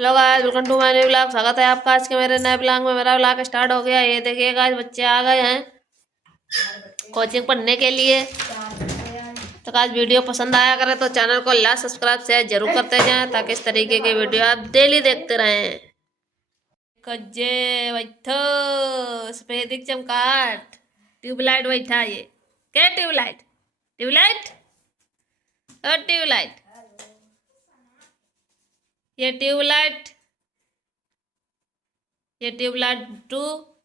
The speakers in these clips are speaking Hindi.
Hello guys, welcome to my new blog. स्वागत है आपका आज के मेरे नए ब्लॉग में। मेरा ब्लॉग स्टार्ट हो गया। ये देखिए गाइस, बच्चे आ गए हैं कोचिंग पढ़ने के लिए। तो गाइस, वीडियो पसंद आया करे तो चैनल को लाइक सब्सक्राइब शेयर जरूर करते जाएं, ताकि इस तरीके के वीडियो आप डेली देखते रहें। कज्जे बैठो सफेद चमकाट ट्यूबलाइट बैठा। ये क्या ट्यूबलाइट? ट्यूबलाइट और ट्यूबलाइट, ये ट्यूबलाइट, ये ट्यूबलाइट 2,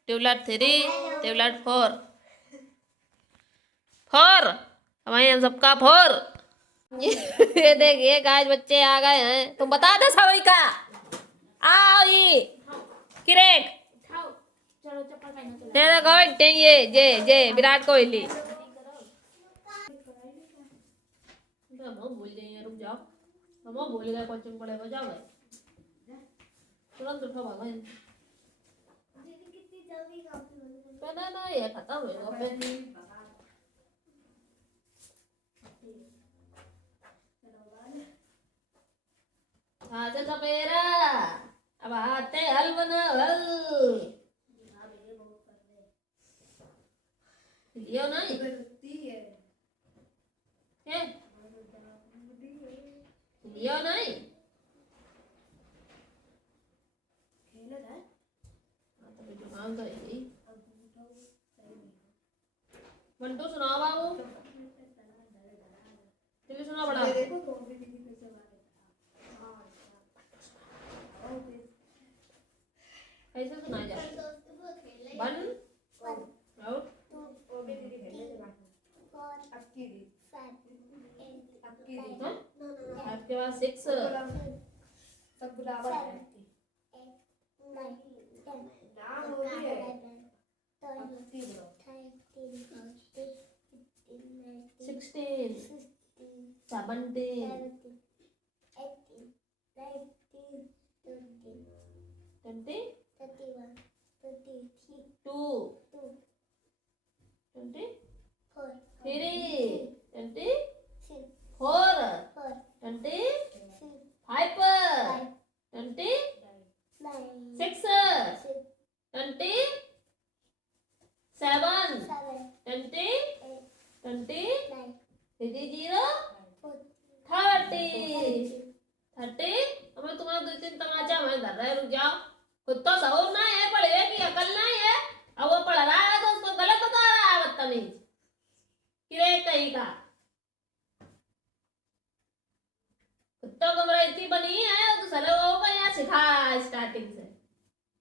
ट्यूबलाइट 3, ट्यूबलाइट 4 4 हमारे हम सबका 4। ये देखिए गाइस, बच्चे आ गए हैं। तुम बता दे सभी का। आओ ये क्रिकेट तेरे को ये जे जे विराट कोहली। भूल जाइए, रुक जाओ। हम भूल गए कोचिंग पढ़े जाओ तुरंत उठो भागो। ना ये खत्म हो गया। हाथ सपेरा अब हाथे हल बना हल लियो नहीं है लियो नहीं तो बेटू काम करेगी। मंटू सुनाओ बाबू, चलिए सुना बड़ा कैसे सुनाया जाए। 1 आउट आपके पास 6 सब बराबर है। 16 17 20 2 20 3 20 4 20 5 20 6 20 7 20 20 0 30 हमें तुम्हारा 2-3 तमाचा मैं धर रहे। रुक जाओ, खुद तो सहूर ना है, पढ़े की अकल नहीं है। अब वो पढ़ रहा है तो उसको गलत बता रहा है, बदतमीज किरे कहीं का। खुद तो कमरा बनी है तो सले वो का यहाँ सिखा स्टार्टिंग से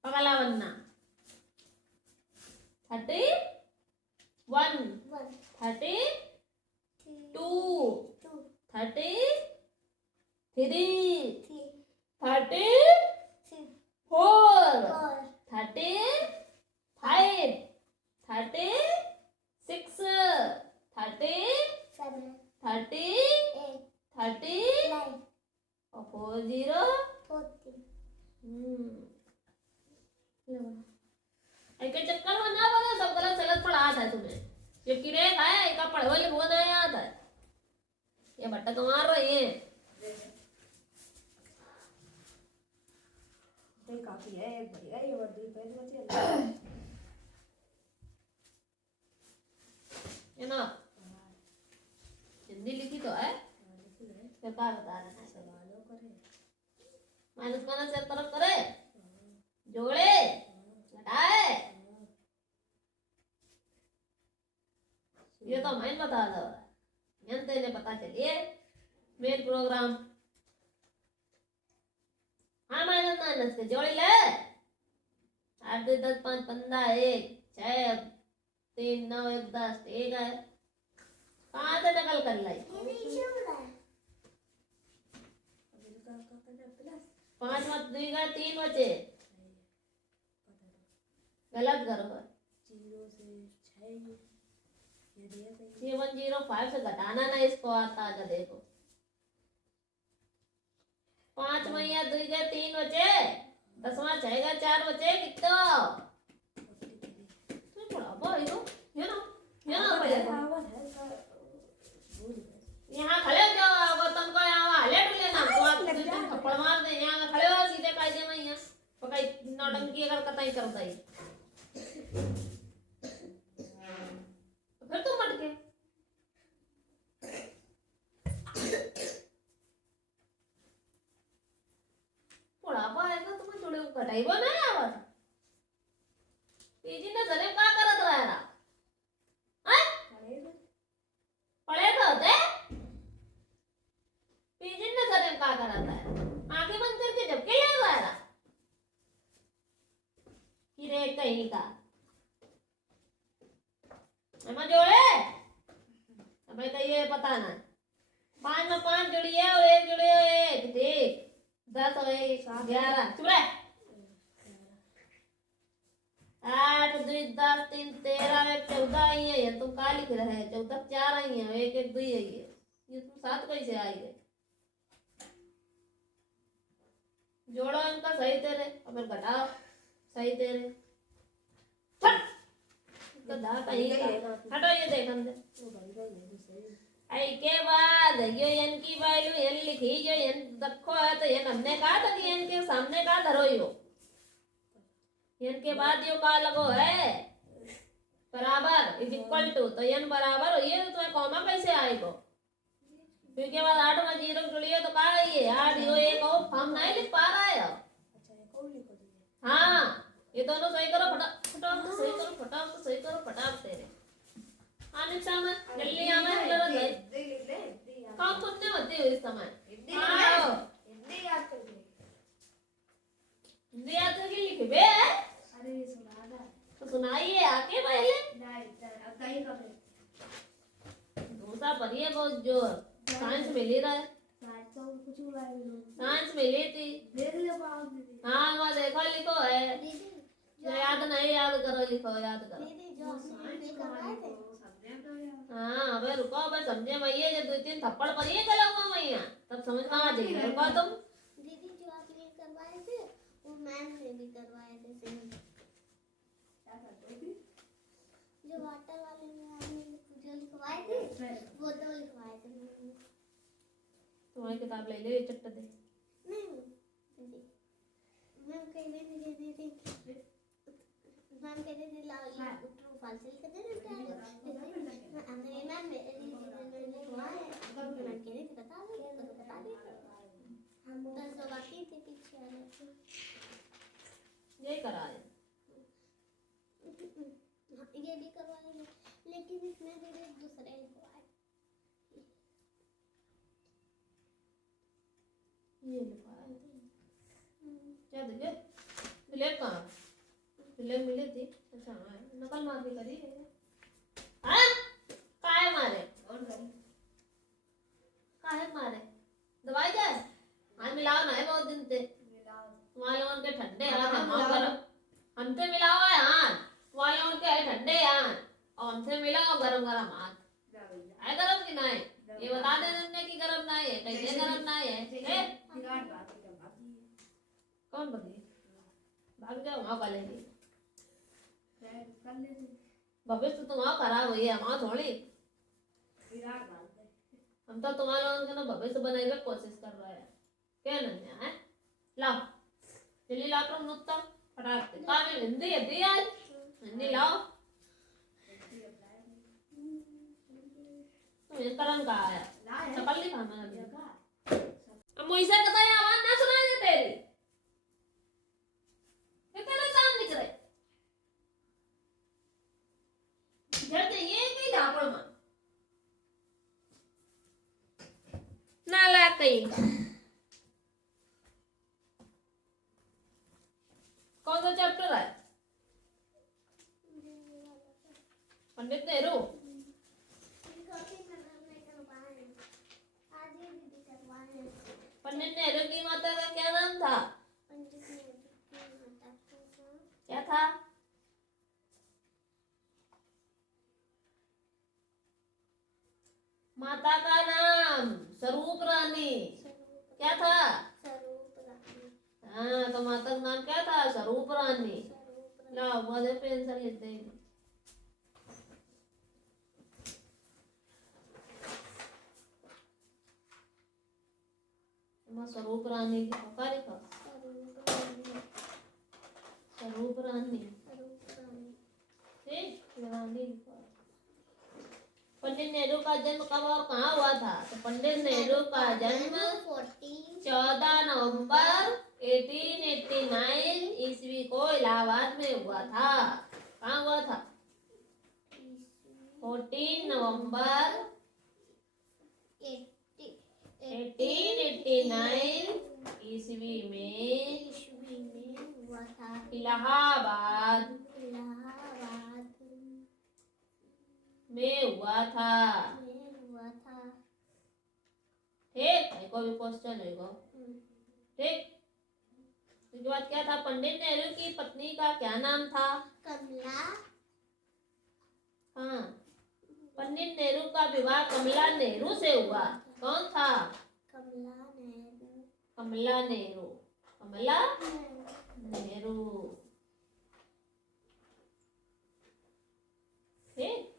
पगला बनना। 31 32 33 34 35 36 30 और 40 एक चक्कर में ना बनो, सब गलत सलत पढ़ा था तुम्हें। ये किरे है का पढ़े वाले वो नहीं आता है, ये भट्टा मार रही है। काफी है, एक बढ़िया ये वर्दी पेज में ये ना हिंदी लिखी तो है, फिर क्या बता रहे हैं। सवालों करे माइनस माइनस एक तरफ करे, जोड़े घटाए, ये तो मैं बता दो। यंत्र ने पता चलिए मेन प्रोग्राम। हाँ, माइनस माइनस के जोड़ी ले। 8 2 10 5 15 1 6 3 9 1 10 ठीक है। कहाँ से नकल कर लाई? 5 मत 2 का 3 बचे, गलत करो। 0 से 6 705 से घटाना ना, इसको आता है देखो। 5 मैया 2 का 3 बचे, 10वां 6 का 4 बचे, कितना तुम पढ़ा भाई हो ये ना पढ़े। यहाँ खड़े हो जाओ, गौतम को यहाँ हाले डुले ना तो आप थप्पड़ मार दे। यहाँ खड़े हो सीधे, कतई करता ही। तो फिर तुम मटके बुढ़ापा आएगा तुम्हें थोड़े कटाई बना आवा पीजी ने जरे का करत रहा पढ़े तो होते पीजी ने जरे का करत है आंखें बंद करके झपके ले रहा कि रे कहीं का हमें जोड़े हमें तो ये पता ना 5 में 5 जुड़ी है और 1 जुड़े हो 1 देख 10 और 1 11 चुप रह 8 2 10 3 13 1 14 आई है ये तुम का लिख रहे हैं 14 4 आई है 1 1 2 आई है ये तुम 7 कैसे आई है जोड़ो इनका सही तेरे और फिर घटाओ सही तेरे फट गधा कहीं का हटो ये देख अंदर आई के बाद यो एन की वैल्यू एन लिखी जो एन रखो है तो एन हमने कहा था कि एन के सामने का धरो यो एन के बाद यो का लगो है बराबर इज इक्वल टू तो एन बराबर हो ये तो तुम्हें कॉमा कैसे आएगा फिर के बाद 8 में 0 जुड़िए तो का है ये 8 यो एक और फॉर्म नहीं लिख पा रहा है अच्छा ये कौन लिखो दिए हाँ ये दोनों सही करो फटाफट सही करो फटाफट सही करो फटाफट तेरे आने समय जल्दी आना है जरा दे काम कुछ नहीं होती हुई इस समय हाँ हिंदी याद कर ले हिंदी याद करके लिखे बे अरे ये सुना था तो सुनाइए आके पहले नहीं अब कहीं का दूसरा पढ़िए बहुत जोर साइंस में ले रहा है साइंस तो कुछ हुआ है साइंस में ली थी देख ले पाओ दीदी हाँ मैं देखो लिखो है जो याद नहीं याद करो लिखो याद करो जो साइंस करवाए थे सब्जेक्ट हो यार हाँ अबे रुको अबे समझे भैया जब 2-3 थप्पड़ पड़िए चला हुआ भैया तब समझ में आ जाएगी रुको तुम दीदी जो आपने करवाए थे वो मैम ने भी करवाए थे सेम क्या करते थे जो वाटर वाले में आपने जो लिखवाए थे वो तो लिखवाए थे तुम्हारी किताब ले ले चट्ट दे नहीं दीदी मैम कह रही थी दीदी मैम कह रही थी ट्रू फॉल्स लिख देना क्या हमने मैम ने लिखवाए मैम कह रही थी बता दे हम 10 लोग बाकी थे पीछे वाले ये कराए ये भी करवाएंगे लेकिन इसमें दीदी दूसरे लिखवाए ये लिखवाए क्या दिले दिले कहाँ दिले मिले थी अच्छा हाँ नकल मार के करी हाँ काहे मारे और करी काहे मारे दवाई जाए हाँ मिलाओ ना है बहुत दिन से मिलाओ तुम्हारे लोगों के ठंडे हाथ है हाँ गरम हमसे मिलाओ है हाँ तुम्हारे लोगों के है ठंडे हाथ और हमसे मिलाओ गरम गरम हाथ जा भैया है गरम कि नहीं ये बता दे देने की गरम नहीं है कैसे गरम नहीं है बिगाड़ बात है क्या बात है कौन बगी भाग जाओ वहाँ कॉलेज कर लेते भविष्य तो तुम्हारा खराब हुई है हमारा थोड़ी बिगाड़ बात है हम तो तुम्हारे लोगों के ना भविष्य बनाने की कोशिश कर रहे हैं क्या नहीं है लाओ जल्दी लाओ तुम नुक्ता फटाक से कहाँ में हिंदी है दी आज हिंदी लाओ तुम इस तरह का आया लाए चपल नहीं खाना अभी का अब मुझसे बताया आवाज ना सुनाई दे तेरी ये तेरे काम निकल रहे जल्दी ये की झापड़ मार ना ला कहीं कौन सा चैप्टर है पंडित नेहरू पंडित नेहरू की माता का क्या नाम था क्या था माता का नाम स्वरूप रानी क्या था हाँ तो माता का नाम क्या था स्वरूप रानी लाओ मुझे पेंसिल लिख देंगे स्वरूप रानी की पुकार लिखा स्वरूप पंडित नेहरू का जन्म कब और कहाँ हुआ था? तो पंडित नेहरू का जन्म 14 नवंबर 1889 ईस्वी को इलाहाबाद में हुआ था। कहाँ हुआ था? 14 नवंबर 1889 ईस्वी में हुआ था। इलाहाबाद में हुआ था। ठीक है, कोई भी क्वेश्चन होगा। ठीक, उसके बाद क्या था? पंडित नेहरू की पत्नी का क्या नाम था? कमला। हाँ, पंडित नेहरू का विवाह कमला नेहरू से हुआ। कौन था? कमला नेहरू। कमला नेहरू। कमला नेहरू। ठीक,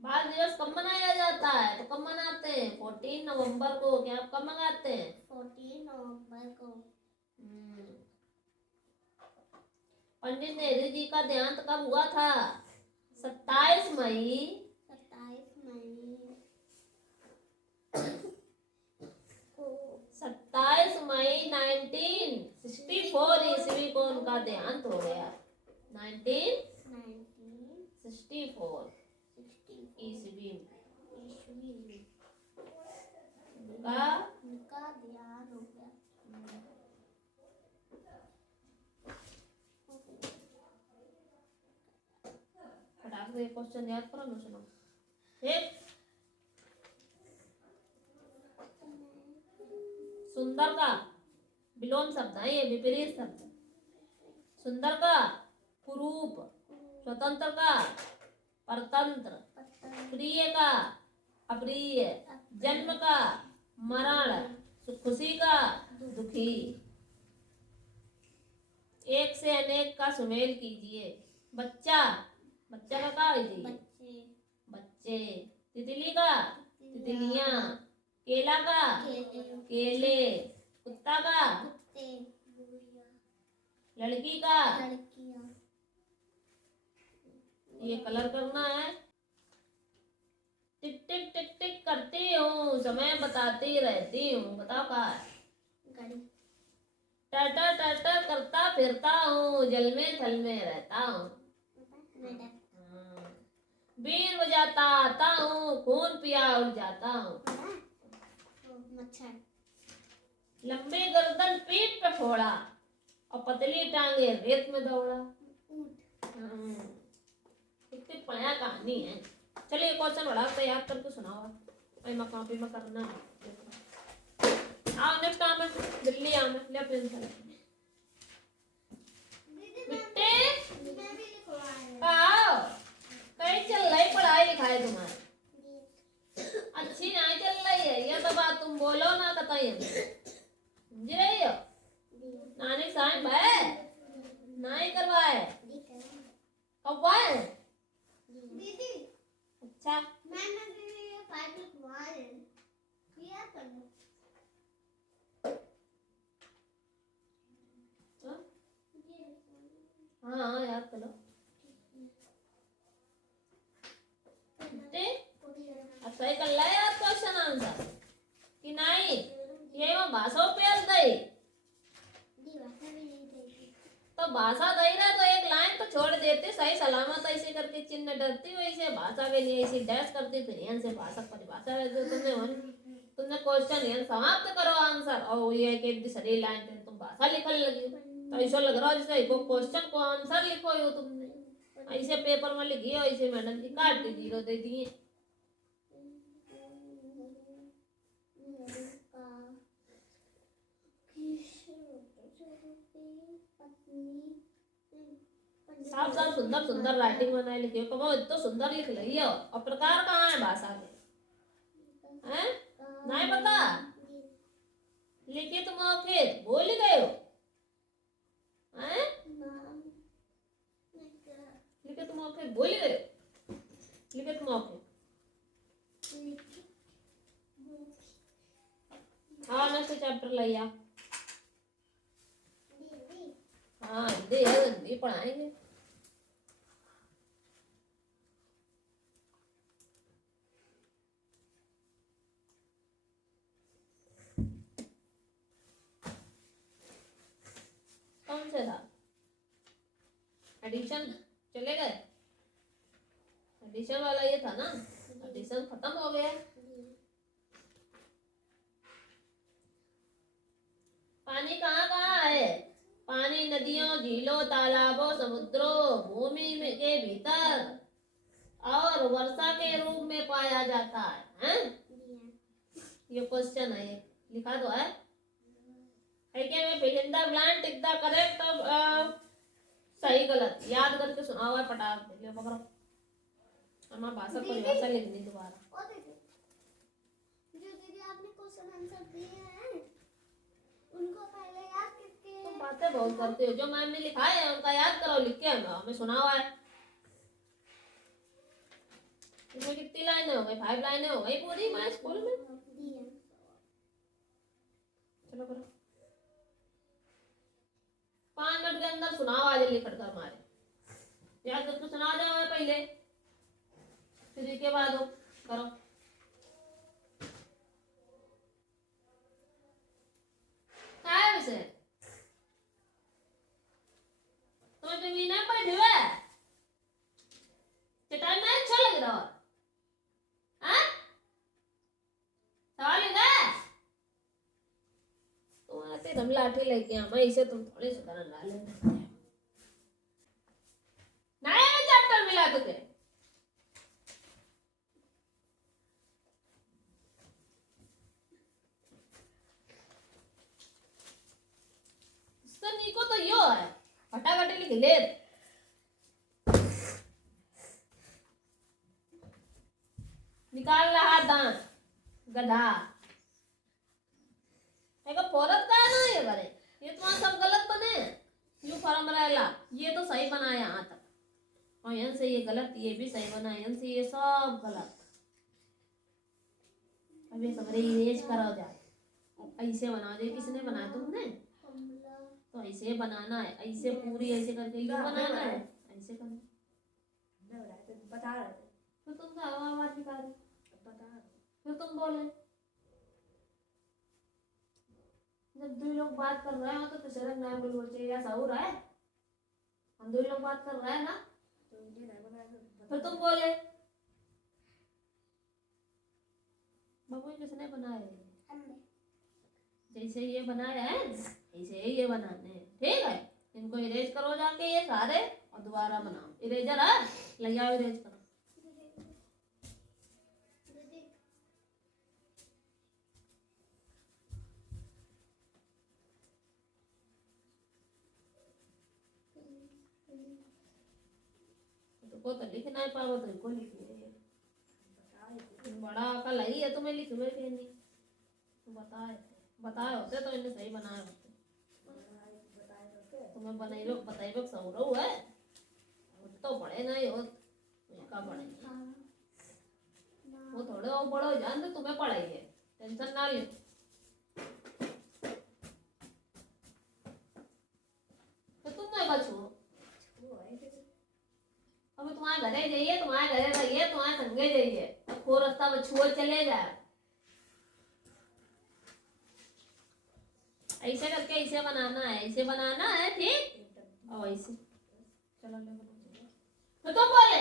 बाल दिवस कब मनाया जाता है? तो कब मनाते हैं? 14 नवंबर को। क्या आप कब मनाते हैं? 14 नवंबर को। पंडित नेहरू जी का देहांत कब हुआ था? 27 मई 27 मई 1964 ईस्वी को उनका देहांत हो गया। 1964 ईस्वी में उनका देहांत हो गया। फटाक से क्वेश्चन याद करो ना, सुनो। ठीक, सुंदर का विलोम शब्द है, ये विपरीत शब्द है। सुंदर का कुरूप, स्वतंत्र का परतंत्र, प्रिय का अप्रिय, जन्म का मरण, खुशी का दुखी। एक से अनेक का सुमेल कीजिए। बच्चा, बच्चा का क्या लीजिए? बच्चे। तितली का तितलियां, केला का केले, कुत्ता का लड़की का। ये कलर करना है। टिक टिक टिक टिक करती हूँ, समय बताती रहती हूँ। बताओ क्या है? टटर टटर करता फिरता हूँ, जल में थल में रहता हूँ। बीन बजाता आता हूँ, खून पिया उड़ जाता हूँ। लंबी गर्दन पीठ पे फोड़ा और पतली टांगे रेत में दौड़ा। कितनी बढ़िया कहानी है। चलिए क्वेश्चन बड़ा याद करके सुनाओ। मैं कॉपी में करना है। आओ नेक्स्ट आम है दिल्ली आम है। ले पेंसिल बिट्टे आओ। कहीं चल रही पढ़ाई लिखाई तुम्हारी? अच्छी नहीं चल रही है ये तो बात तुम बोलो ना कतई। समझ रही हो? नानी साहब है नहीं करवाए कब आए? अच्छा हाँ याद करो। सही कर ला यार क्वेश्चन आंसर कि नहीं? ये वो भाषा उपयोग दई तो भाषा दई रहा तो एक लाइन तो छोड़ देते सही सलामत ऐसे करके चिन्ह डरती वैसे भाषा के लिए ऐसी डैश करती फिर यहाँ से भाषा परिभाषा जो तुमने क्वेश्चन यहाँ समाप्त करो आंसर और ये एक दूसरी लाइन पे तुम भाषा लिखने लगी तो ऐसा लग रहा है जैसे क्वेश्चन को आंसर लिखो हो तुमने ऐसे पेपर में लिखी हो ऐसे मैडम जी काट के 0 दे दिए। साफ साफ सुंदर सुंदर राइटिंग बनाए लिखे हो कहो इतना सुंदर लिख रही हो और प्रकार कहाँ है भाषा के हैं? नहीं पता लिखित मौखिक बोल गए हो हैं? लिखित मौखिक बोल गए हो? लिखित मौखिक हाँ नेक्स्ट चैप्टर लिया। हाँ हिंदी पढ़ाएंगे। कौन से था? एडिशन चले गए, एडिशन वाला ये था ना, एडिशन खत्म हो गया। पानी कहाँ कहाँ है? पानी नदियों, झीलों, तालाबों, समुद्रों, भूमि में के भीतर और वर्षा के रूप में पाया जाता है? ये क्वेश्चन है, ये लिखा तो है क्या? मैं fill in the blank, tick the correct, सही गलत याद करके सुना हुआ है, पटाख दे लियो पकड़ो। हमारा भाषा परिभाषा लिखनी दोबारा। जो दीदी आपने क्वेश्चन आंसर दिए हैं उनको पहले याद करके। तुम बातें बहुत करते हो, जो मैम ने लिखा है उनका याद करो, लिख के हमें सुना हुआ है। इसमें कितनी लाइनें हो गई? 5 लाइनें हो गई पूरी हमारे स्कूल में। चलो करो, 5 मिनट के अंदर सुनाओ, आज लिख कर हमारे याद करके सुना जाओ पहले, फिर इसके बाद हो करो। क्या है विषय? तुम्हें जमीन में बैठे हुए चटाई में अच्छा लग रहा है? हाँ? सवाल है? तुम आते हम लाठी लेके मैं इसे तुम थोड़ी सुधार ला लेना। नया चैप्टर मिला तुझे? निको तो यो है, फटाफट लिख ले। निकाल रहा दांत गधा। देखो फोरत का है ना ये बने, ये तुम्हारा सब गलत बने। यू फॉर्म रहेला, ये तो सही बना है यहाँ तक, और यहाँ से ये गलत, ये भी सही बना है, यहाँ से ये सब गलत। अब ये सब इरेज करो जाए, ऐसे बना दे। किसने बनाया? तुमने? तो ऐसे बनाना है, ऐसे पूरी ऐसे करके यू बनाना है, ऐसे करना। बता रहे थे, फिर तुम आवाज निकाल, बता रहे फिर तुम बोले। जब 2 लोग बात कर रहे हो तो तीसरे नाम बोल चाहिए, ऐसा हो रहा है? हम 2 लोग बात कर रहे हैं ना, तो मुझे नहीं बनाया। फिर तुम बोले। बाबू किसने बनाया? जैसे ये बनाया है ऐसे ही ये बनाने हैं, ठीक है? इनको इरेज करो जाके ये सारे, और दोबारा बनाओ। इरेजर है, ले जाओ इरेज करो। तो तो लिखना है पाओ तो इनको लिखना है। बड़ा अकल है ये तुम्हें, लिख में के नहीं बताए होते तो इन्हें सही बनाए होते। तुम्हें बताइबो सौ रहो है, तो पढ़े नहीं हो का पढ़े, वो थोड़े और बड़ो जान तो तुम्हें पढ़ाइए, टेंशन ना ले। तो तुम नहीं बचो, अब तुम्हारे घरे जाइए, तुम्हारे घरे रहिए, तुम्हारे संगे जाइए, खो रास्ता बछुआ चले जाए। ऐसे करके ऐसे बनाना है, ऐसे बनाना है, ठीक? और ऐसे चलो ले तो तुम बोले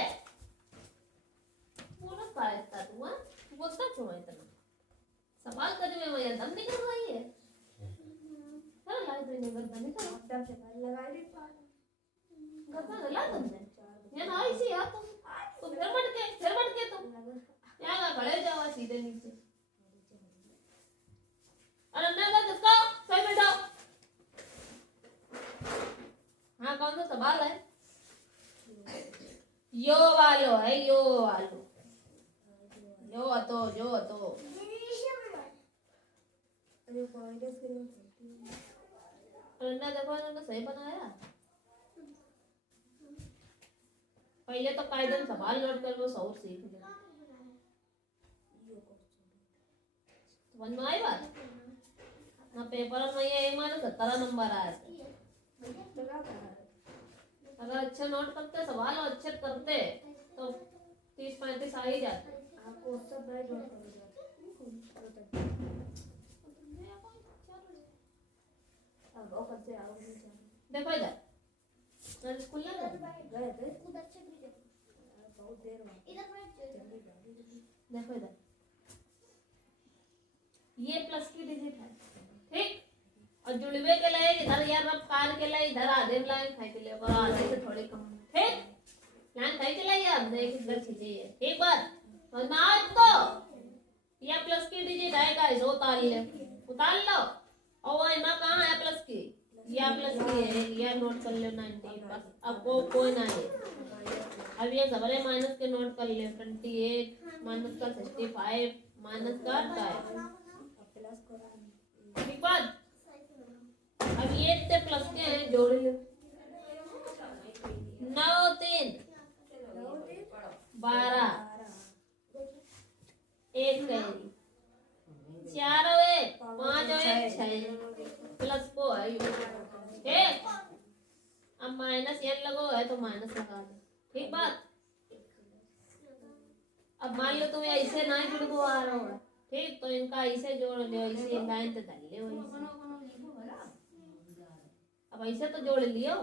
बोला का इतना तू है, बोलता क्यों है इतना? सवाल करने में मुझे दम निकल रही है। चलो लाइब्रेरी में गर्दन निकल, दम से लगा ली गर्दन लगा तुमने ये ना ऐसी यार, तुम फिर बढ़ के तुम यहाँ खड़े जाओ सीधे नीचे। अरे मैं किसका सही बैठा? हाँ कौन सा सवाल है? यो वालो है, यो वालो, यो तो अरे देखो इन्होंने सही बनाया। पहले तो कायदे सवाल नोट कर वो सौर सीख लिया। समझ में आई बात? ना पेपर में ये हमारे 17 नंबर आए थे। अगर अच्छे नोट करते, सवाल और अच्छे करते तो 30-35 आ ही जाते। आपको सब राइट नोट कर अब वो करते आओगे। देखो इधर आज स्कूल ना गए? गए थे उधर से भी देखो, बहुत देर बाद इधर बैठ जाओ। चली गई। देखो इधर ये प्लस की डिजिट है ठीक। और जुड़वे के लिए इधर यार अब कार के लिए इधर आधे लाइन खाई के लिए और आधे से थोड़ी कम ठीक। लाइन खाई के लिए अब देख इधर खींची है ठीक बात। और ना तो ये प्लस की डिजिट है गाइस उतार लो। और वो इमा कहाँ है प्लस की? ये प्लस की है ये नोट कर लो 90 बस। अब वो कोई ना है। अब ये सबरे माइनस के नोट कर ले 28 माइनस का 65 माइनस का 5 प्लस करा ठीक बात। अब ये इतने प्लस के हैं जोड़ लो 9 3 12 एक कैरी 4 और 1 5 और 1 6 प्लस को है ये ठीक। अब माइनस एन लगो है तो माइनस लगा दो ठीक बात। अब मान लो तुम्हें ऐसे ना ही जुड़ को आ रहा हो ठीक तो इनका ऐसे जोड़ लो ऐसे लाइन तो डाल ले अब ऐसे तो जोड़ लियो।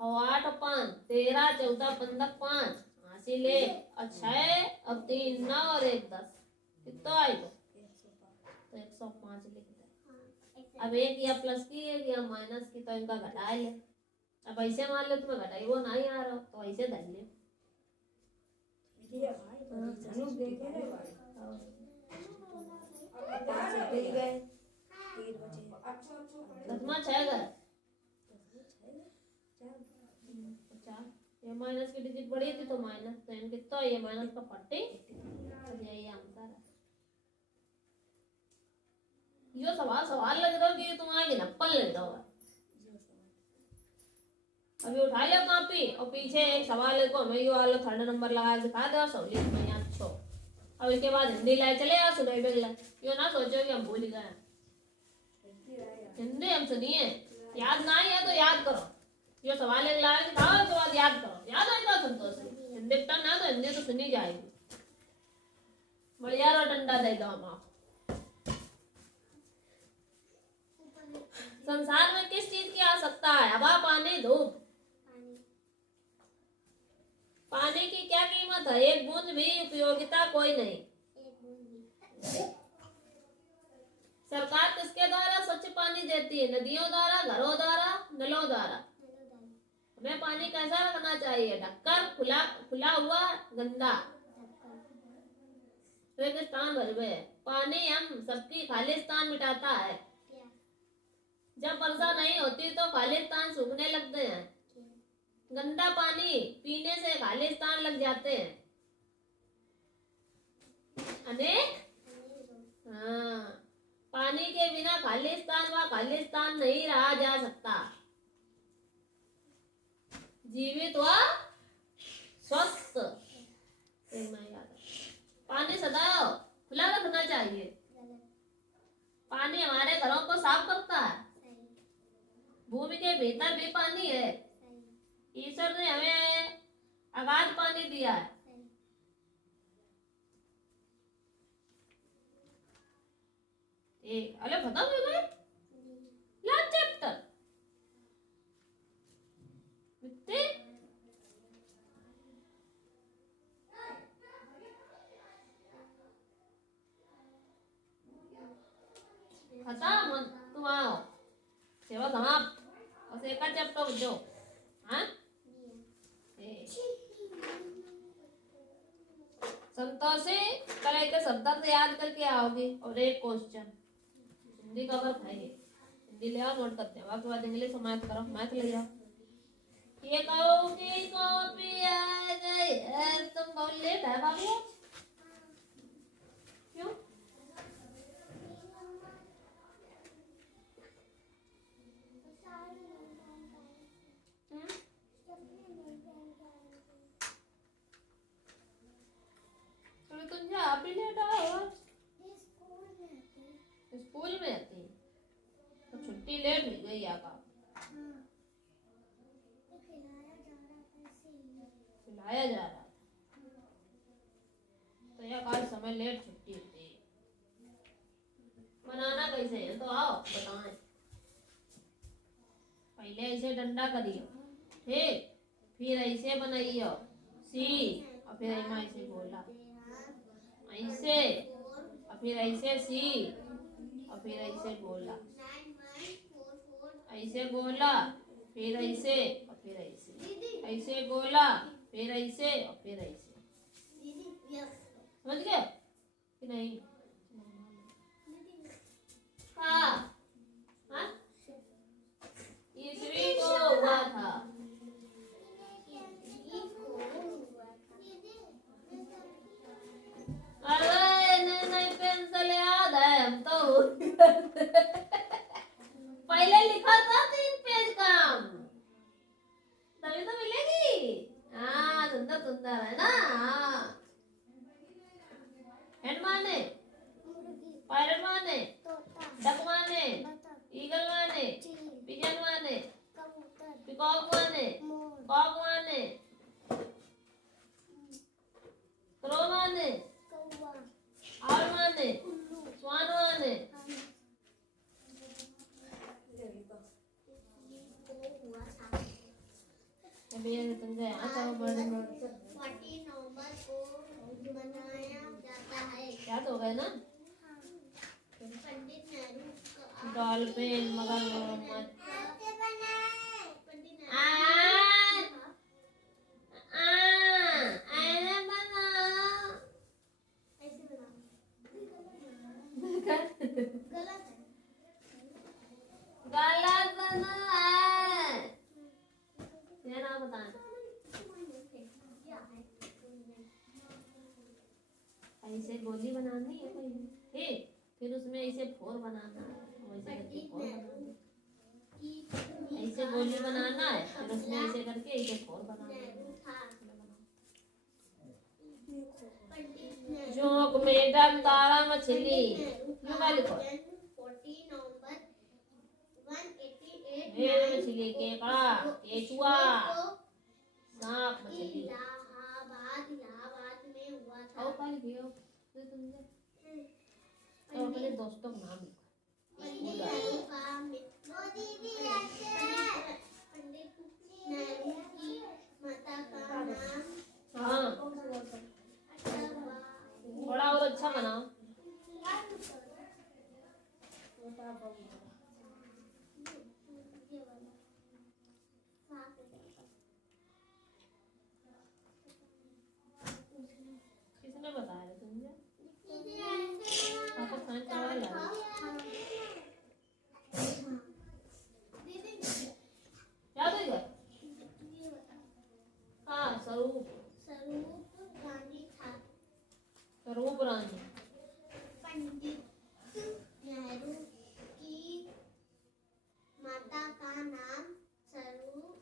और 8 और 5 13 14 15 5 हासिल 1 और 6 अब 3 9 और 1 10 कितना आएगा तो 105 लिख दे। अब एक या प्लस की एक या माइनस की तो इनका घटा ले। अब ऐसे मान लो तुम्हें घटाई वो नहीं आ रहा तो ऐसे धर ले। ये भाई चलो देखे रे भाई पाँच से पी गए 3 बजे दसवां 6 गए 4 ये माइनस की डिजिट बड़ी थी तो माइनस तो इनके तो ये माइनस का 40 यही आंसर है। यो सवाल लग रहा है कि तुम आगे नप्पल लग रहा है। अभी उठा लो कॉपी और पीछे एक सवाल को हमें यो वाला 3rd नंबर लगा के दिखा दो सहूलियत में यहाँ छो। अब इसके बाद हिंदी लाए चले आ सुनाई बेगला यो ना सोचो कि हम भूल गए। हिंदी हम सुनिए याद ना है तो याद करो। यो सवाल एक लाए दिखाओ तो बाद याद करो याद आएगा संतोष हिंदी का ना तो हिंदी तो सुनी जाएगी। बढ़िया रो डंडा दे दो हम आप। संसार में किस चीज की आवश्यकता है? हवा पानी धूप। पानी की क्या कीमत है? एक बूंद भी उपयोगिता कोई नहीं। सरकार किसके द्वारा स्वच्छ पानी देती है? नदियों द्वारा घरों द्वारा नलों द्वारा। हमें पानी कैसा रखना चाहिए? ढककर खुला हुआ गंदा रेगिस्तान भरवे। पानी हम सबकी खालिस्तान मिटाता है। जब वर्षा नहीं होती तो खालिस्तान सूखने लगते हैं। गंदा पानी पीने से खालिस्तान लग जाते हैं। अनेक हाँ पानी के बिना खालिस्तान व खालिस्तान नहीं रहा जा सकता। जीवित व स्वस्थ पानी सदा खुला रखना चाहिए। पानी हमारे घरों को साफ करता है। भूमि के भीतर भी पानी है। ईश्वर ने हमें अगाध पानी दिया है। अरे खत्म हो गए लास्ट चैप्टर मित्ते खत्म तुम आओ सेवा समाप्त और एक चैप्टर बचो। हाँ संतोषी तरह के शब्द याद करके आओगे और एक क्वेश्चन हिंदी कवर खाइए। हिंदी ले आओ नोट करते हैं बाकी बाद इंग्लिश मैथ करो मैथ ले जाओ। ये कहो कि कॉपी आ गई है तुम बहुत लेट है बाबू क्यों? तुम जा आप ही लेट आओ स्कूल में आती तो छुट्टी लेट हो गई आपका। खिलाया जा रहा था तो यह आज समय लेट छुट्टी होती बनाना कैसे है तो आओ बताएं। पहले ऐसे डंडा करियो, ठीक, फिर ऐसे बनाइयो सी, और फिर ऐसे गोला, ऐसे, और फिर ऐसे सी, और फिर ऐसे गोला, ऐसे गोला, फिर ऐसे, और फिर ऐसे, ऐसे गोला, फिर ऐसे, और फिर ऐसे। समझ गए कि नहीं? हाँ हाँ, ईसवी को हुआ था। अरे नहीं नहीं, पेंसिल याद है हम तो पहले लिखा था 3 पेज काम, तभी तो मिलेगी। हाँ सुंदर सुंदर है ना। हाँ, हैंड माने, पायलट माने, डक माने, ईगल माने, पिजन माने, पिकॉक माने, कॉक माने, क्रो माने, आउल माने, स्वान माने। अभी ये तुमसे आता हो बड़े 14 नवंबर को मनाया जाता है। याद हो गए ना? पंडित नेहरू का डॉल्फिन, मगरमच्छ, पंडित आ ऐसे बना, ऐसे बना गलत गलत है। बना है। ये ना बताएं। ऐसे गोली बनानी है कोई, ठीक, फिर उसमें ऐसे फोर बनाना है, वैसे करके फोर बनाना है। ऐसे गोली बनाना है, फिर उसमें ऐसे करके ऐसे फोर बनाना है। जोक मेढक तारा मछली, यूं मैं लिखो, 14 नवंबर 188 भेड़ मछली, केकड़ा, केचुआ, सांप मछली। इलाहाबाद में हुआ था। और कौन लिखियो? तो तुमने और अपने दोस्तों का नाम लिखो। पंडित नेहरू का पंडित नेहरू की माता का नाम हाँ, थोड़ा और अच्छा बनाओ। किसने बताया तुमसे? आपको साइंस करवा ला। याद है क्या? हाँ, स्वरूप रानी था। स्वरूप रानी। पंडित नेहरू की माता का नाम स्वरूप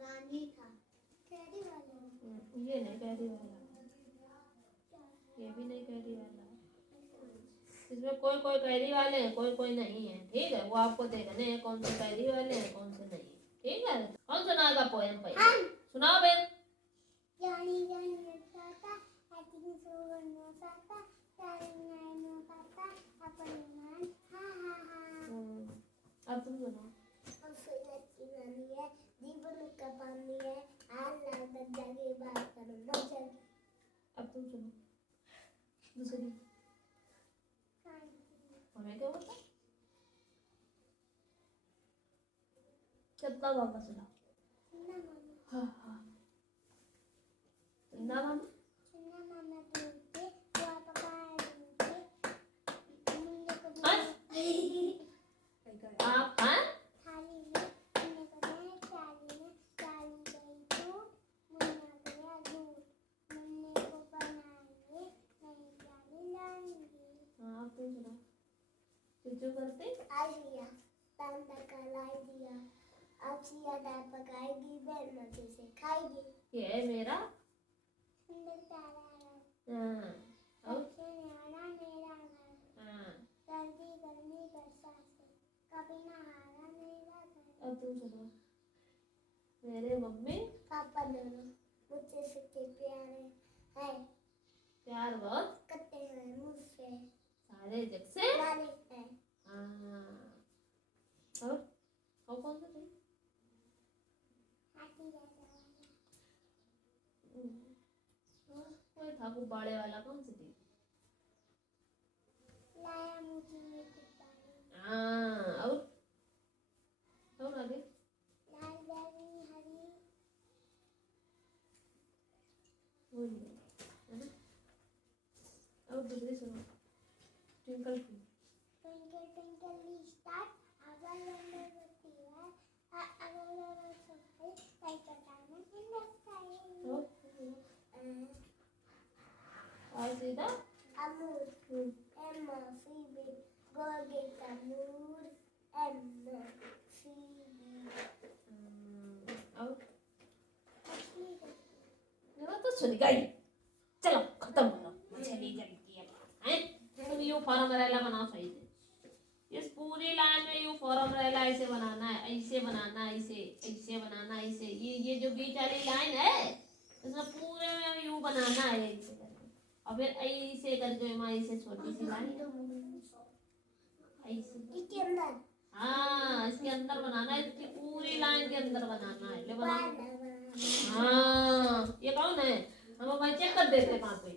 रानी था। ये नहीं कैरी वाला, ये भी नहीं कैरी वाला। इसमें कोई कोई कैरी वाले हैं, कोई कोई नहीं है, ठीक है? वो आपको देखने हैं कौन से कैरी वाले हैं, कौन से नहीं, ठीक है? कौन सुनाएगा पोएम पहले? सुनाओ बेन। अब तुम सुनाओ। अब तुम सुनो दूसरी। हमें क्या होता? कितना वापस सुनाओ। हाँ हाँ, ना मामा आप हाँ हाँ, आप तुम सुनाओ। चुचू करते अब सिया दाल पकाएगी, बहन मजे से खाएगी। ये है मेरा। हाँ, और मेरा हाँ, सर्दी गर्मी बरसात से कभी नहाना मेरा घर। अब तुम सुनाओ। मेरे मम्मी पापा दोनों मुझसे सच्चे प्यारे हैं, प्यार बहुत करते हैं मुझसे सारे जग से। वाले हैं। हाँ, और कौन सा थे? कोई था गुब्बारे वाला, कौन सी थी? हाँ, और आगे वो नहीं है ना? और दूसरी सुनो, ट्विंकल की। और सीधा और ये तो सुन गई। चलो खत्म करो, मुझे नहीं जल्दी है हैं? तुम यू फॉर्म रेला बनाओ सही से। इस पूरी लाइन में यू फॉर्म रेला ऐसे बनाना है, ऐसे बनाना है, ऐसे बनाना है, ऐसे। ये जो बीच वाली लाइन है इसमें पूरे में यू बनाना है ऐसे करके, और फिर ऐसे करके मैं ऐसे छोटी सी लाइन ऐसे। हाँ, इसके अंदर बनाना है, इसकी पूरी लाइन के अंदर बनाना है। ले बनाओ। हाँ, ये कौन है? हम भाई चेक कर देते हैं कहाँ पे।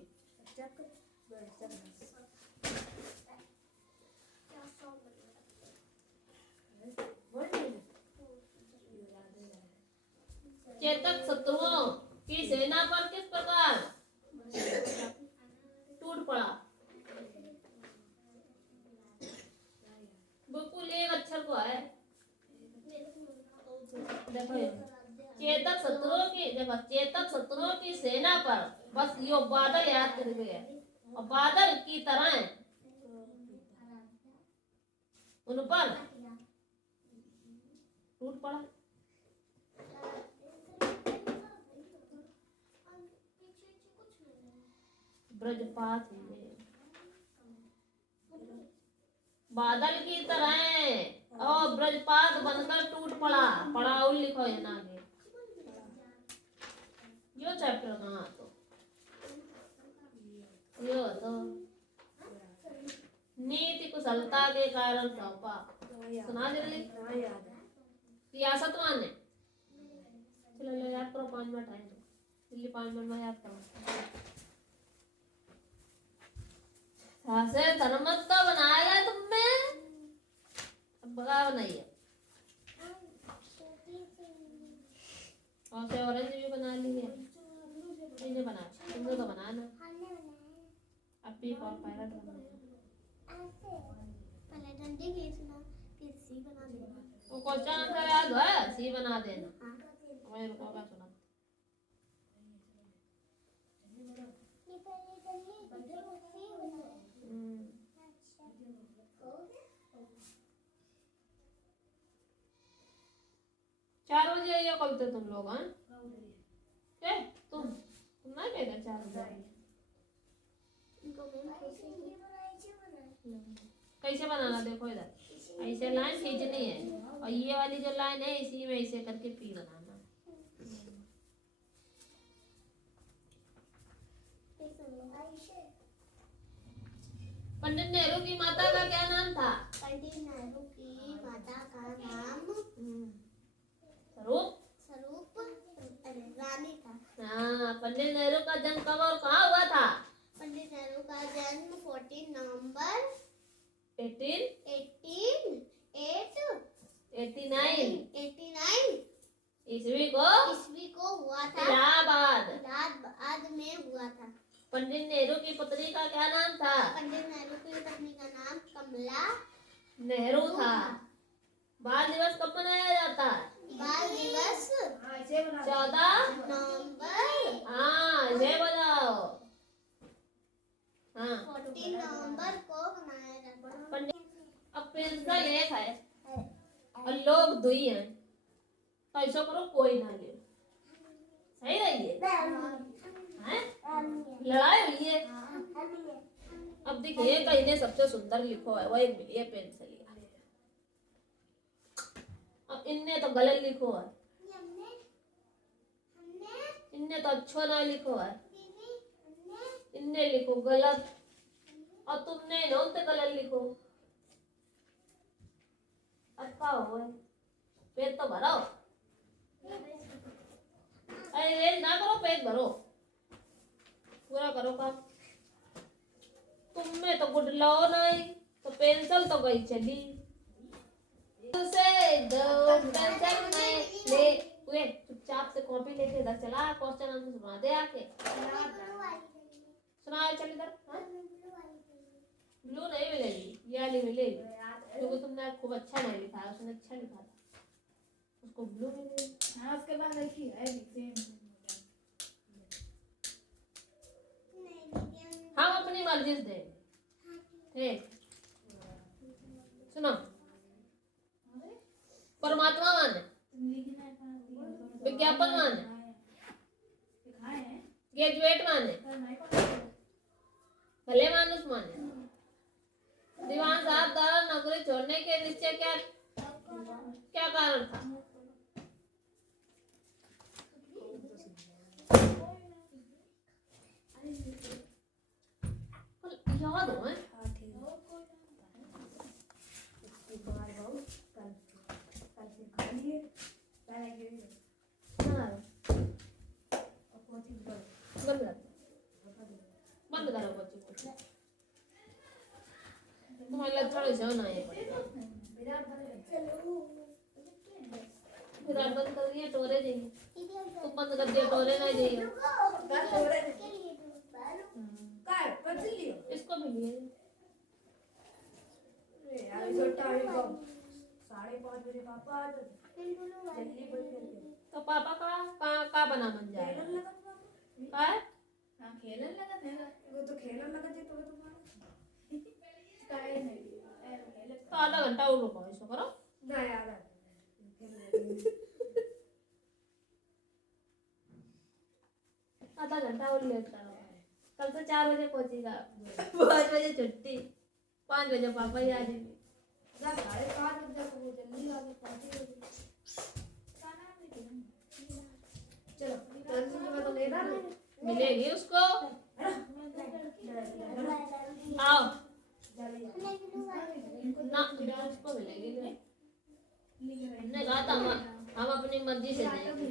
चेतक शत्रुओं की सेना पर किस प्रकार टूट पड़ा? बिल्कुल एक अक्षर को है। देखो ये चेतक शत्रुओं की सेना पर बस यो बादल याद कर गए, और बादल की तरह उन पर टूट पड़ा। ब्रजपात बादल की तरह और ब्रजपात बनकर टूट पड़ा। पड़ाउल लिखो है ना आगे, यो चैप्टर कहाँ तो यो तो नीति कुशलता के कारण सौंपा। सुना जल्दी। सियासतवान है। चलो लो याद करो, 5 मिनट टाइम दो, जल्दी 5 मिनट में याद करो। से धर्मत तो बनाया है तुमने, अब बगा बनाइए। और से ऑरेंज भी बना ली है, इन्हें बना, तुमने तो बनाना। अब भी और पायलट बनाना। पहले डंडे खींचना, फिर सी बना देना। वो क्वेश्चन आंसर याद है, सी बना देना। मैं रुकोगा सुना। ये पहले डंडे सी बना। 4 बजे आइए कल तो तुम लोग। हाँ क्या तुम ना कहते 4 बजे कैसे बनाना? देखो इधर ऐसे लाइन खींचनी है, और ये वाली जो लाइन है इसी में ऐसे करके पी बनाना। पंडित नेहरू की माता का क्या नाम था? पंडित नेहरू की माता का नाम स्वरूप रानी था। हाँ, पंडित नेहरू का जन्म कब और कहाँ हुआ था? पंडित नेहरू का जन्म 14 नवंबर 1889 ईस्वी को हुआ था। इलाहाबाद में हुआ था। पंडित नेहरू की पत्नी का क्या नाम था? पंडित नेहरू की पत्नी का नाम कमला नेहरू था। बाल दिवस कब मनाया जाता है? बाल दिवस 14 नवंबर। हाँ, ये बताओ। हाँ, 14 नवंबर को मनाया जाता है। पंडित अब प्रिंसिपल एक है और लोग 2 ही हैं, तो ऐसा करो कोई ना ले, सही रहिए। लड़ाई हुई है। अब देखिए कहीं ने सबसे सुंदर लिखो है, वही मिली है पेन से लिया। अब इनने तो गलत लिखो है, इनने तो अच्छो ना लिखो है, इनने लिखो गलत, और तुमने नौते गलत लिखो। अब क्या हो पेन तो भराओ। अरे रेंज ना करो, पेट भरो, पूरा करो काम। तुम में तो गुड लो नहीं, तो पेंसिल तो गई चली से दो पेंसिल में ले हुए। चुपचाप से कॉपी लेके इधर चला, क्वेश्चन आंसर सुना दे आके। सुना चल इधर। ब्लू नहीं मिलेगी, ये वाली मिलेगी, क्योंकि तुमने खूब अच्छा नहीं लिखा है, उसने अच्छा लिखा था, उसको ब्लू मिलेगी। हाँ उसके बाद देखी है सेम। हम अपनी मर्जी से देंगे। ठीक, सुनो। परमात्मा माने, विज्ञापन माने, ग्रेजुएट माने, भले मानुस माने। दीवान साहब द्वारा नौकरी छोड़ने के निश्चय क्या क्या कारण था? याद हो है? बंद करो बच्चे को, तुम्हारे लक्षण ऐसे ना है। फिर आप बंद कर दिए टोरे देंगे, तुम बंद कर दिए टोरे नहीं देंगे। इसको भी लिए 5:30 बजे पापा आ जाते जल्दी बंद करके। तो पापा का बना बन जाए खेलन लगा का है? हाँ खेलन लगा था, वो तो खेलन लगा थे तो काय नहीं खेलन तो आधा घंटा और रुको, ऐसा करो ना यार। आधा घंटा और लेट करो। कल से 4 बजे पहुंचेगा, 5 बजे छुट्टी, 5 बजे पापा ही आ जाएंगे। 5:30 बजे वो जल्दी आ गए 5 बजे। चलो तो लेना मिलेगी उसको। आओ ना, उसको मिलेगी। हमने कहा था हम अपनी मर्जी से देंगे।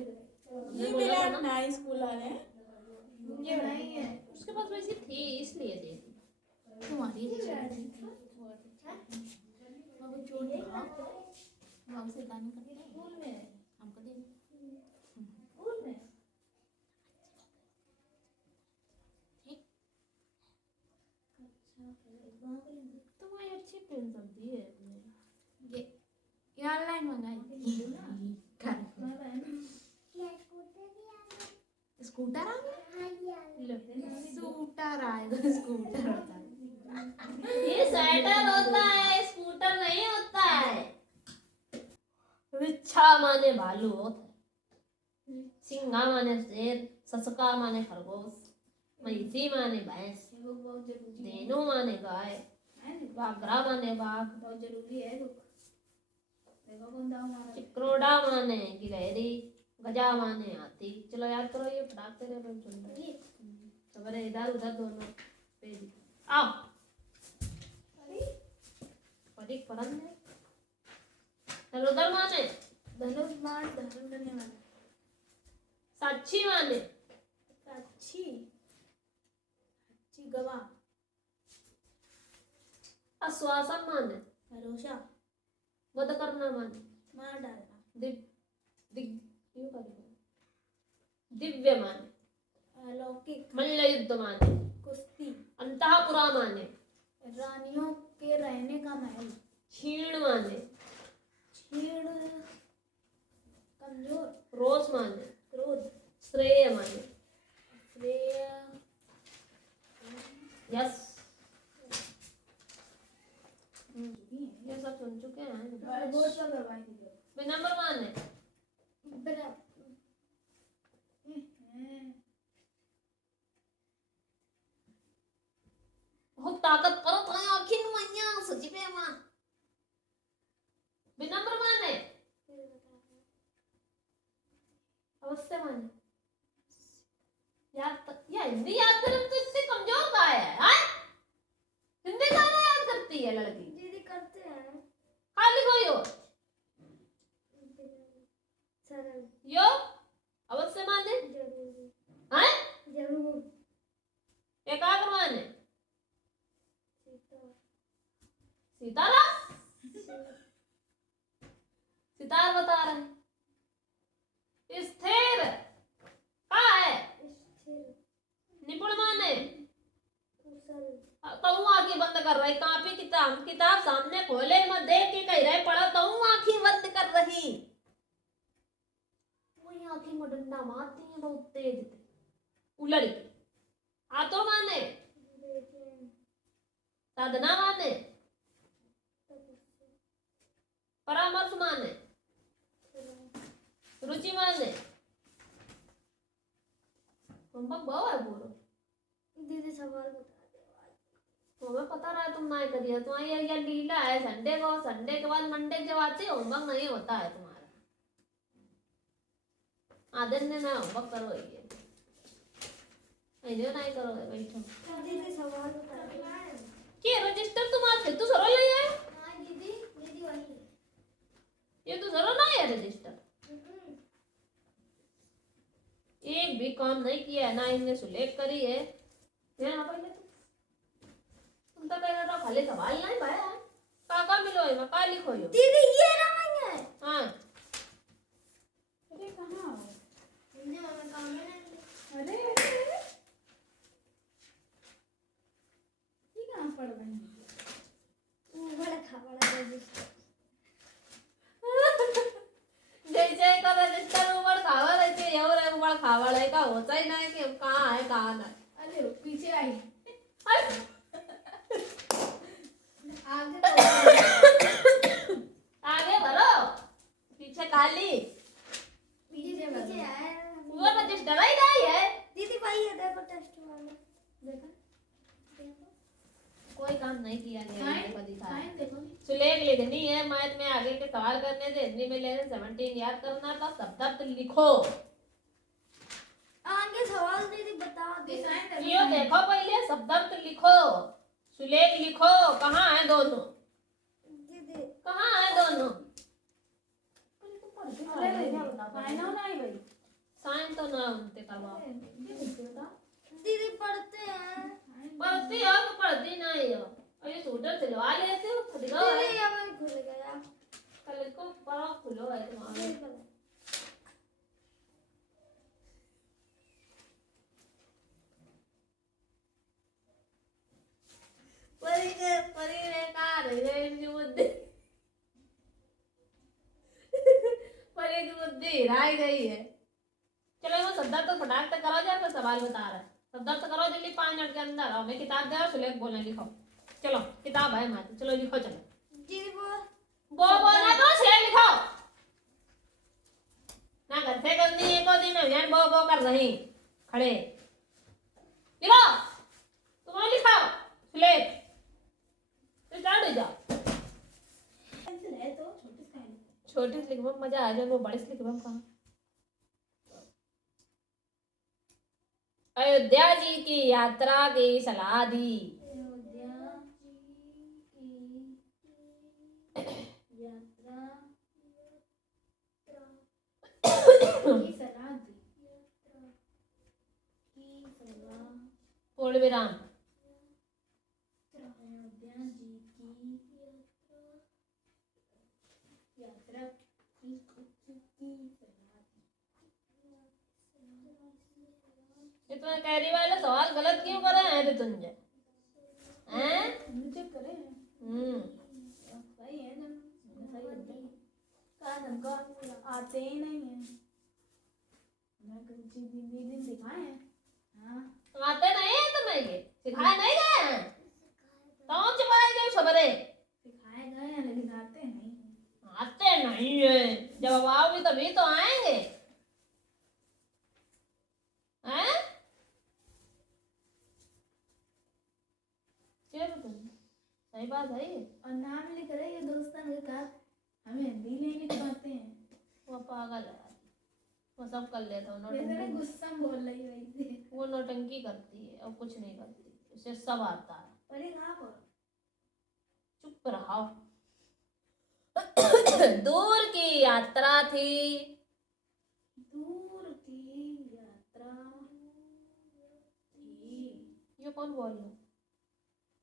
ये मेरा नया स्कूल आ रहे हैं, ये नहीं है उसके पास वैसी थी इसलिए दे दी। तुम्हारी तुम्हारी अच्छी पेंसिल दी है ये ऑनलाइन मंगाई थी। स्कूटर आ गया, स्कूटर आएगा, स्कूटर होता है। ये स्वेटर होता है, स्कूटर नहीं होता है। रिच्छा माने भालू होता है, सिंघा माने शेर, ससका माने खरगोश, मैसी माने भैंस, धेनु माने गाय, बाघरा माने बाघ, बहुत जरूरी है। देखो कौन सा हमारा चिक्रोडा माने गिलहरी, गजा माने हाथी। चलो याद करो, ये फटाक से रहे सुन रहे तो बड़े इधर उधर दोनों पेज। आओ पढ़िक पढ़न है। रुदर माने धनुष बाण धारण करने वाला, साक्षी माने अच्छी अच्छी गवाह, आश्वासन माने भरोसा, वध करना माने मार डालना, दिव्य माने अलौकिक, मल्ल युद्ध माने कुश्ती, अंतःपुरा माने रानियों के रहने का महल, क्षीण माने क्षीण कमजोर, रोष माने क्रोध, श्रेय माने श्रेय यस। ये सब सुन चुके हैं। बहुत सब करवाई थी। विनम्र माने बहुत ताकत परत है आखिर मैया सची पे मां। विनम्र माने अवश्य माने या हिंदी याद करने तो इससे कमजोर का है। हिंदी गाना याद करती है लड़की, दीदी करते हैं खाली कोई हो सरल, यो अवश्य माने जरूर एकाग्र माने सीताराम सितार बता रहे हैं। स्थिर का है निपुण माने तऊ आंखें बंद कर रही कापी किताब सामने खोले मत देख के कह रहे पढ़ो तऊ आंखें बंद कर रही वही आंखें में डंडा मारती है बहुत तेज उलट के हाथों माने साधना माने परामर्श माने रुचि माने होमवर्क बहुत है बोलो दीदी सवाल बता हमें पता रहा तुम नहीं करिए तुम्हारी ये लीला है संडे के बाद मंडे के बाद से होमवर्क नहीं होता है तुम्हारा आधे ने ना होमवर्क करो ये नहीं करोगे बैठो दीदी सवाल बता क्या रजिस्टर तुम्हारा फिर तो सरो ले आए हाँ दीदी दीदी वही ये तो सरो नहीं है रजिस्टर एक भी काम नहीं किया है ना इनने सुलेख करी है यहाँ पहले तुम तो कह रहे हो खाली सवाल नहीं भाया काका मिलो है का लिखो यो दीदी ये रहा है हाँ अरे कहाँ हो? हमने मम्मी काम में नहीं अरे ये कहाँ पढ़ रही है? बड़ा रजिस्टर जैसे का रजिस्टर ऊपर खावा रहते है और ऊपर खावा है का होता ही नहीं कि हम कहाँ है कहाँ नहीं अरे पीछे आई आगे आगे बढ़ो पीछे खाली पीछे पीछे आया वो रजिस्टर ही नहीं है दीदी भाई है देखो टेस्ट वाला देखा कोई काम नहीं किया गया साइन देखो दिखा साइन देखो सुलेख लिखनी है मैथ में आगे के सवाल करने थे हिंदी में लेने 17 याद करना था शब्दार्थ लिखो आगे सवाल दीदी बता दे साइन ये देखो पहले शब्दार्थ लिखो सुलेख लिखो कहाँ है दोनों दीदी कहाँ है दोनों साइन हो ना आई भाई साइन तो ना उनते करवाओ दीदी पढ़ते हैं पढ़ती हो तो पढ़ती नहीं हो और ये स्वेटर सिलवा लेते हो दिखाओ दीदी अब खुल गया कल इसको बड़ा खुलो है तुम्हारे परिरेकार है बुद्धि परी की बुद्धि हिराई गई है चलो वो शब्दार्थ तो फटाक से करो जाए फिर सवाल बता रहा है शब्दार्थ करो जल्दी 5 मिनट के अंदर आओ मैं किताब दे रहा हूँ सुलेख बोलने लिखो चलो किताब है माते चलो लिखो चलो दीदी वो बोलना तो सुलेख लिखो ना घर से गंदी एक दिन में यार बो कर रही खड़े लिखो तुम्हें लिखो सुलेख तो स्टार्ट हो जाओ पेंसिल है तो छोटी साइन छोटे से लिखने में मजा आ जाए वो बड़े से लिखने में कहाँ अयोध्या जी की यात्रा की सलाह दी अयोध्या की यात्रा की सलाह दी की सलाह पूर्ण विराम अयोध्या जी की यात्रा की सलाह इतना कैरी वाले सवाल गलत क्यों कर रहे हैं तुझे हैं मुझे करे सही है ना सही है का हमको आते ही नहीं है मैं कुछ दिन दिखाए हैं हाँ आते नहीं है तुम्हें ये सिखाए नहीं गए हैं तो चुपाए गए खबरें सिखाए गए हैं लेकिन आते नहीं आते नहीं है जब आओगे तभी तो आएंगे हैं चलो तुम सही बात है ये और नाम लिख रहे हैं दोस्तों के साथ हमें हिंदी नहीं लिख पाते हैं वो पागल है वो सब कर लेता हूँ जैसे मैं नौटंकी गुस्सा में बोल रही वैसे वो नौटंकी करती है और कुछ नहीं करती उसे सब आता है पर ये कहाँ पर चुप रहो दूर की यात्रा थी दूर की यात्रा कौन बोल रहा है?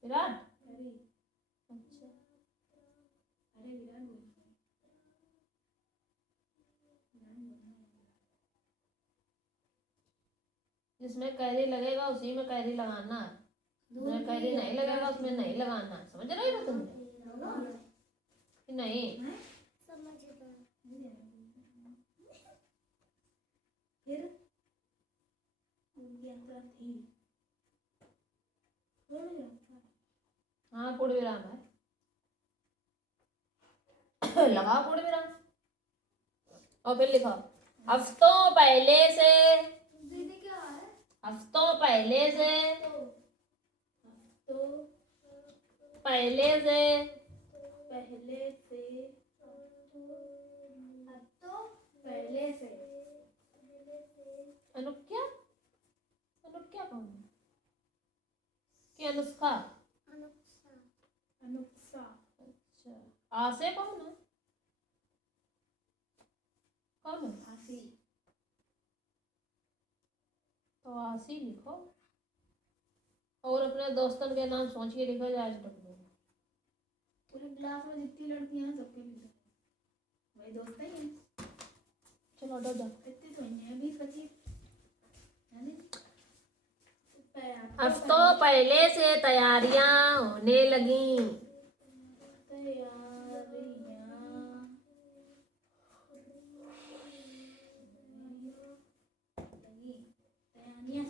विराट? अरे अच्छा, अरे विराट बोल रहा है। जिसमें कैरी लगेगा उसी में कैरी लगाना है, जिसमें कैरी नहीं लगेगा उसमें नहीं लगाना है। समझ रही हो तुम कि नहीं? समझ गए। फिर उनकी अंतर थी हाँ, पूर्ण विराम है। लगाओ पूर्ण विराम और फिर लिखो हफ्तों पहले से, दीदी क्या है? हफ्तों पहले से, तो पहले से, पहले से तो पहले से अनुक्या, अनुक्या कौन है? कि अनुष्का? अनुष्का। अनुष्का अच्छा, आसे कौन है? कौन है? आसी तो आसी लिखो और अपने दोस्तन के नाम सोच के लिखो, आज तक दो। पूरी क्लास में जितनी लड़कियां हैं सबके लिए भाई दोस्त ही हैं। चलो दो दो। इतनी तो नहीं है 20-25 है नहीं। हफ्तों पहले से तैयारियां होने लगी।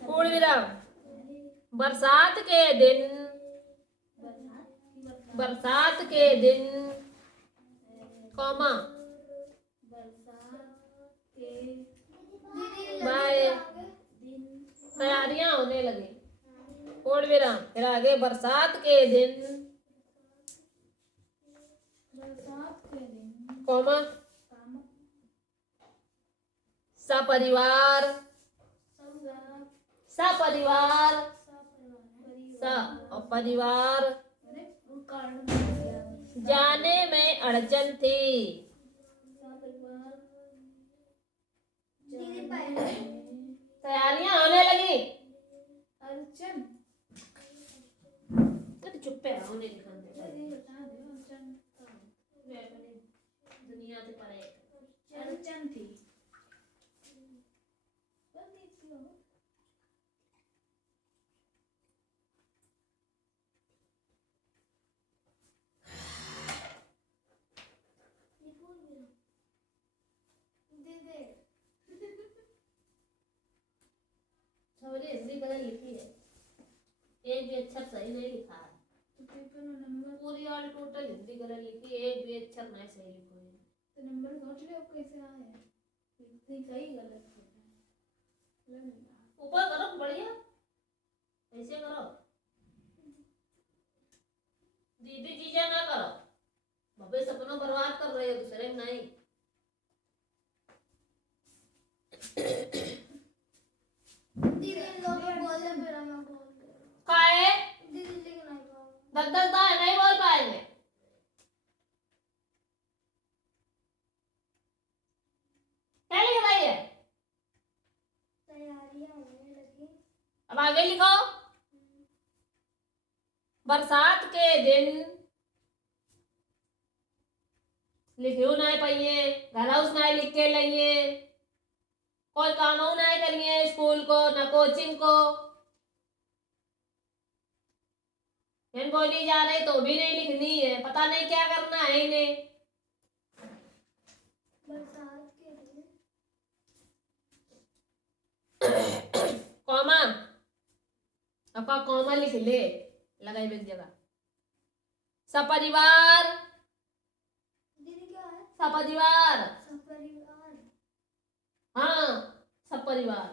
पूर्ण विराम। बरसात के दिन, बरसात के दिन, कौमा, बाय, तैयारियां होने लगी। पूर्ण विराम। फिर आगे बरसात के दिन, कौमा, सपरिवार, सपरिवार, स और परिवार जाने में अड़चन थी। दीदी पहले तैयारियां होने लगी। अर्चन तो चुप पे रहो, नहीं लिखने दे। बता दे अर्चन दुनिया से परे। अर्चन थी। दीदी सवरी हिंदी गलत लिखी है, एक भी अक्षर सही नहीं लिखा है। तो पेपर में नंबर पूरी ऑल टोटल हिंदी गलत लिखी, एक भी अक्षर नहीं सही लिखो है। तो नंबर सोच ले अब कैसे आए इतनी सही गलत ऊपर करो बढ़िया, ऐसे करो। दीदी जीजा ना करो, भविष्य सपनों बर्बाद कर रहे हो, दूसरे में नहीं। दीदी लोग बोल रहे मेरा मैं बोल रही हूँ। काहे दीदी लिख नहीं पाऊँ। दद्दल तो नहीं बोल पाएंगे। क्या लिख रही है? तैयारियां होने लगी। अब आगे लिखो बरसात के दिन, लिखियो नहीं पाइए, घराउस नहीं लिख के लाइए, कोई काम नहीं करिए स्कूल को न कोचिंग को। इन बोली जा रही तो भी नहीं लिखनी है, पता नहीं क्या करना है इन्हें। बरसात के दिन कॉमा, आपका कॉमा लिख ले, लगाई एक जगह। सपरिवार, दीदी क्या है? सपरिवार, सपरिवार हाँ सपरिवार,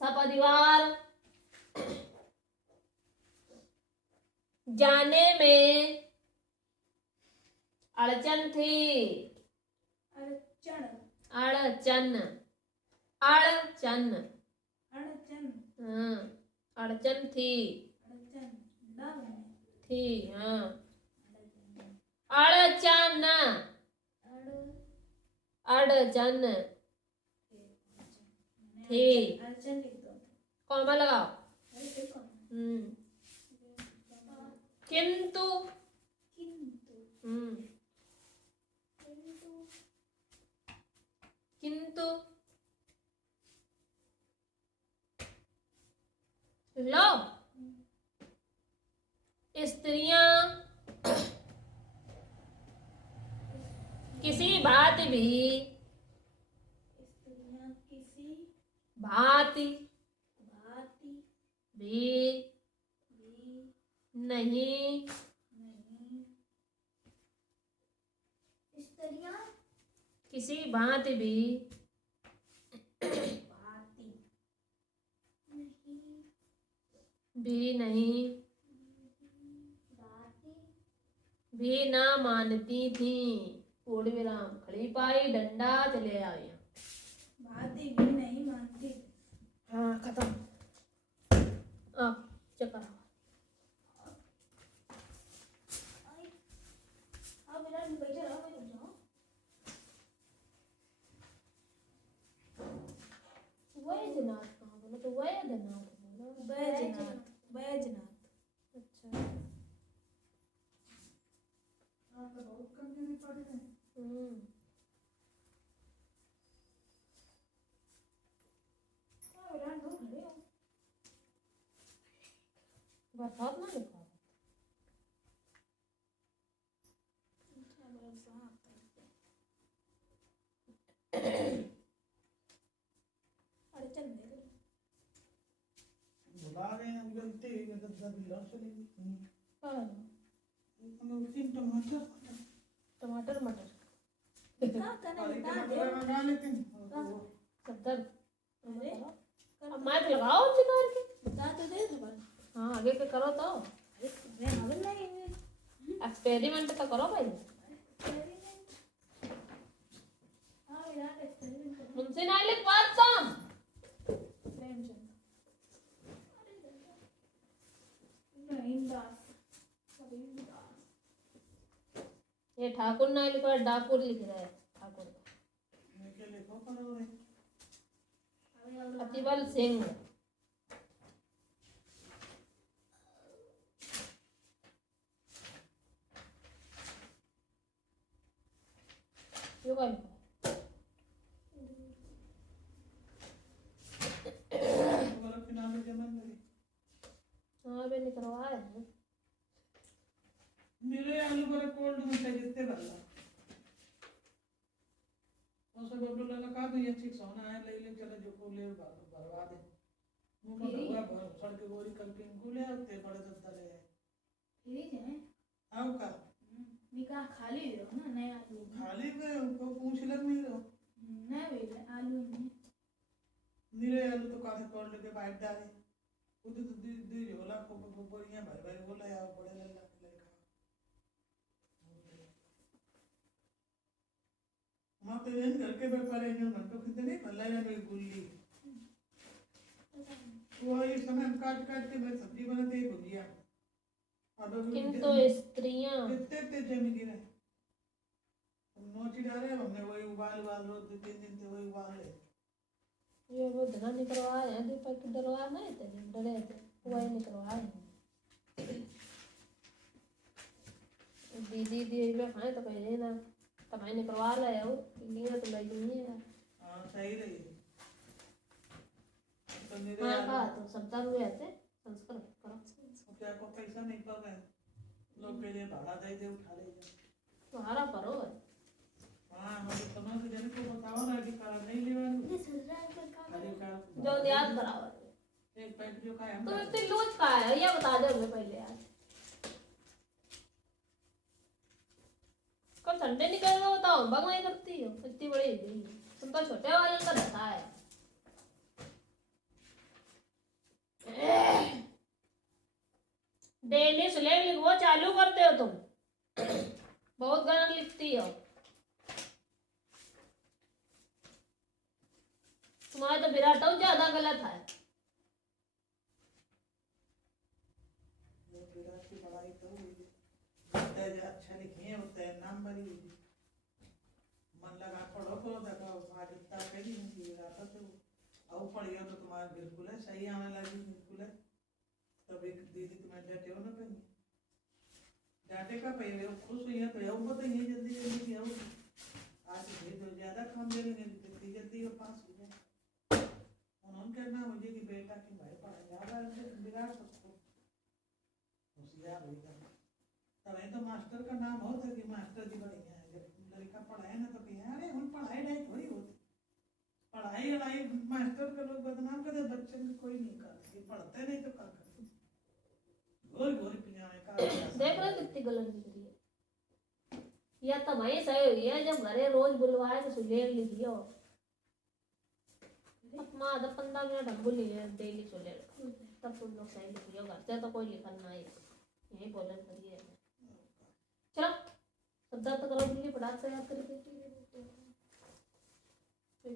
सपरिवार जाने में अड़चन थी। अर्चन अड़चन, अड़चन, अर्चन हाँ अड़चन थी, अर्चन लव थी, हाँ अड़चन, अड़चन थी। अर्चन लिख दो। कॉमा लगाओ। हम्म किंतु किंतु लो स्त्रियां किसी भांति भी भांति भी नहीं किसी भांति भी नहीं भी ना मानती थी। पूर्ण विराम खड़ी पाई डंडा चले आए। बातें भी नहीं मानती। हाँ खत्म। चक्कर बैठे रहो, मैं जाऊँ। वैजनाथ कहाँ बोला? तो वैद्यनाथ बोला। बैजनाथ। अच्छा बहुत कम नहीं पड़े हैं। बरसात ना लिखा बुला रहे हैं गलती है तो बिल्ला चलेगी। टमाटर टमाटर मटर मंगा लेते हैं। सब दर्द अरे अब मैं तो लगाओ चिकार के। बता तो दे खबर। हाँ आगे के करो तो मैं खबर नहीं एक्सपेरिमेंट तो करो भाई। मुझसे ना लिख बात तुम। ये ठाकुर ना लिख रहा, डाकुर लिख रहा है। ठाकुर इनके लिखो करोगे। अतिबल सिंह। यो का लिखा अगर फिनाल में जमन लगे। हाँ बे निकलवाए हैं। मेरे आलू बड़े कोल्ड में से जितने बल्ला और सब बबलू लगा का तो ये ठीक सोना है ले चले जो को ले बर्बाद है मुंह में हुआ भर सड़ के गोरी कल के को ले आते बड़े दफ्तर है फ्रिज है। आओ का निकाह खाली हो ना, नया आलू खाली में उनको पूछ लग नहीं रहो नया वेला आलू में मेरे आलू तो काफी कोल्ड के बाइट डाले खुद तो दी होला को बढ़िया भाई भाई बोला यार बड़े लल्ला मां तो इन घर के व्यापार है मन तो कितने भला है मेरी गुल्ली वो ये समय काट काट के मैं सब्जी बनाते ही भुजिया अब किंतु स्त्रियां कितने जमी गिरे नोची डाले हमने वही उबाल रो 2-3 दिन से वही उबाल ले ये वो धना निकलवाए हैं। दीपक की डरवा नहीं थे डरे थे वही निकलवाए हैं। दीदी दी में खाए तो पहले ना तब मैं निकलवा लाया हूँ लिया तो मैं नहीं है। हां सही रही तो मेरे हाँ कहा तो सप्ताह हुए थे संस्कार करो क्या को पैसा नहीं पा गए लोग के लिए भाड़ा दे उठा ले तुम्हारा परो है। हां हम समझ के जन को बताओ ना कि कार नहीं लेवा अरे का जो याद बराबर एक पैक जो का है तुम इतनी लूज का है ये बता दो हमें पहले यार। कल संडे निकल रहा बताओ बग नहीं करती हो इतनी बड़ी तुम तो छोटे वाले का रहता है। डेली स्लेब लिखो चालू करते हो तुम बहुत गलत लिखती हो। तुम्हारा तो विराट ज्यादा गलत है। विराट की पढ़ाई तो होते अच्छा लिखे हैं होते हैं नाम बड़ी मन लगा पढ़ो तो देखो आज इतना कह दी विराट तो आओ पढ़ियो तो तुम्हारा बिल्कुल है सही आने लगी बिल्कुल है तब एक दीदी तुम्हें डांटे हो ना पे डांटे का पे वो खुश हुई है तो ये वो तो ये जल्दी जल्दी किया वो आज ये तो ज्यादा काम दे लेंगे जल्दी जल्दी वो पास हो जाए उन्होंने कहना मुझे कि बेटा कि भाई पढ़ा ज्यादा बिगाड़ सकते होशियार हो जाए तब तो मास्टर का नाम हो था कि मास्टर जी बढ़िया है जब लड़का पढ़ाए ना तो कहीं अरे हम पढ़ाई नहीं थोड़ी होती पढ़ाई अढ़ाई मास्टर के लोग बदनाम करते बच्चे में कोई नहीं करते पढ़ते नहीं तो क्या करते गोरी गोरी पियाने का देख रहे कितनी गलत दिख रही है या तो वही सही हुई है जब घरे रोज बुलवाए तो सुलेख लिखियो माँ 15 मिनट हम बोली है डेली सुलेख तब तुम लोग सही लिखियो घर से तो कोई लिखन ना है यही बोलन करिए चलो सब दर्द करो दिल्ली पढ़ाते याद करके फिर